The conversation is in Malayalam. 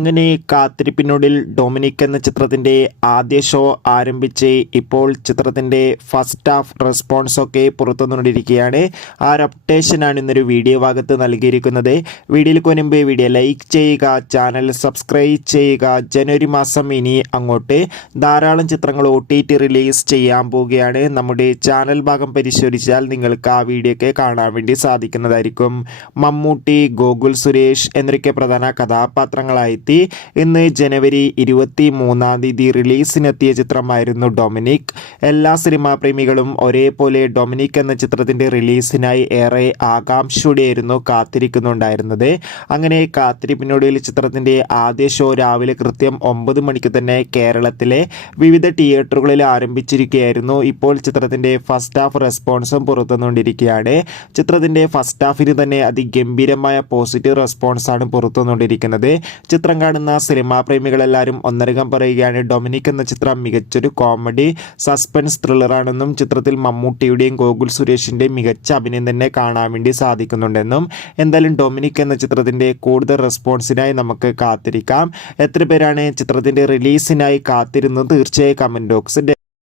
അങ്ങനെ കാത്തിരിപ്പിനൊടുവിൽ ഡൊമിനിക് എന്ന ചിത്രത്തിൻ്റെ ആദ്യ ഷോ ആരംഭിച്ച് ഇപ്പോൾ ചിത്രത്തിൻ്റെ ഫസ്റ്റ് ഹാഫ് റെസ്പോൺസൊക്കെ പുറത്തു വന്നുകൊണ്ടിരിക്കുകയാണ്. ആ ഒരു അപ്ഡേഷനാണ് ഇന്നൊരു വീഡിയോ ഭാഗത്ത് നൽകിയിരിക്കുന്നത്. വീഡിയോയിലേക്ക് മുൻപ് വീഡിയോ ലൈക്ക് ചെയ്യുക, ചാനൽ സബ്സ്ക്രൈബ് ചെയ്യുക. ജനുവരി മാസം ഇനി അങ്ങോട്ട് ധാരാളം ചിത്രങ്ങൾ OTT റിലീസ് ചെയ്യാൻ പോവുകയാണ്. നമ്മുടെ ചാനൽ ഭാഗം പരിശോധിച്ചാൽ നിങ്ങൾക്ക് ആ വീഡിയോ ഒക്കെ കാണാൻ വേണ്ടി സാധിക്കുന്നതായിരിക്കും. മമ്മൂട്ടി, ഗോകുൽ സുരേഷ് എന്നൊക്കെ പ്രധാന കഥാപാത്രങ്ങളായി ഇന്ന് ജനുവരി 23 റിലീസിനെത്തിയ ചിത്രമായിരുന്നു ഡൊമിനിക്. എല്ലാ സിനിമാ പ്രേമികളും ഒരേപോലെ ഡൊമിനിക് എന്ന ചിത്രത്തിൻ്റെ റിലീസിനായി ഏറെ ആകാംക്ഷയോടെയായിരുന്നു കാത്തിരിക്കുന്നുണ്ടായിരുന്നത്. അങ്ങനെ കാത്തിരിപ്പിനൊടുവിൽ ചിത്രത്തിൻ്റെ ആദ്യ ഷോ രാവിലെ കൃത്യം 9 മണിക്ക് തന്നെ കേരളത്തിലെ വിവിധ തിയേറ്ററുകളിൽ ആരംഭിച്ചിരിക്കുകയായിരുന്നു. ഇപ്പോൾ ചിത്രത്തിൻ്റെ ഫസ്റ്റ് ഹാഫ് റെസ്പോൺസും പുറത്തുവന്നുകൊണ്ടിരിക്കുകയാണ്. ചിത്രത്തിൻ്റെ ഫസ്റ്റ് ഹാഫിന് തന്നെ അതിഗംഭീരമായ പോസിറ്റീവ് റെസ്പോൺസാണ് പുറത്തുവന്നുകൊണ്ടിരിക്കുന്നത്. ചിത്രം കാണുന്ന സിനിമാ പ്രേമികളെല്ലാവരും ഒന്നടങ്കം പറയുകയാണ് ഡൊമിനിക് എന്ന ചിത്രം മികച്ചൊരു കോമഡി സസ്പെൻസ് ത്രില്ലറാണെന്നും ചിത്രത്തിൽ മമ്മൂട്ടിയുടെയും ഗോകുൽ സുരേഷിൻ്റെയും മികച്ച അഭിനയം തന്നെ കാണാൻ വേണ്ടി സാധിക്കുന്നുണ്ടെന്നും. എന്തായാലും ഡൊമിനിക് എന്ന ചിത്രത്തിൻ്റെ കൂടുതൽ റെസ്പോൺസിനായി നമുക്ക് കാത്തിരിക്കാം. എത്ര പേരാണ് ചിത്രത്തിൻ്റെ റിലീസിനായി കാത്തിരുന്നത് തീർച്ചയായും കമൻറ്റ് ബോക്സിൽ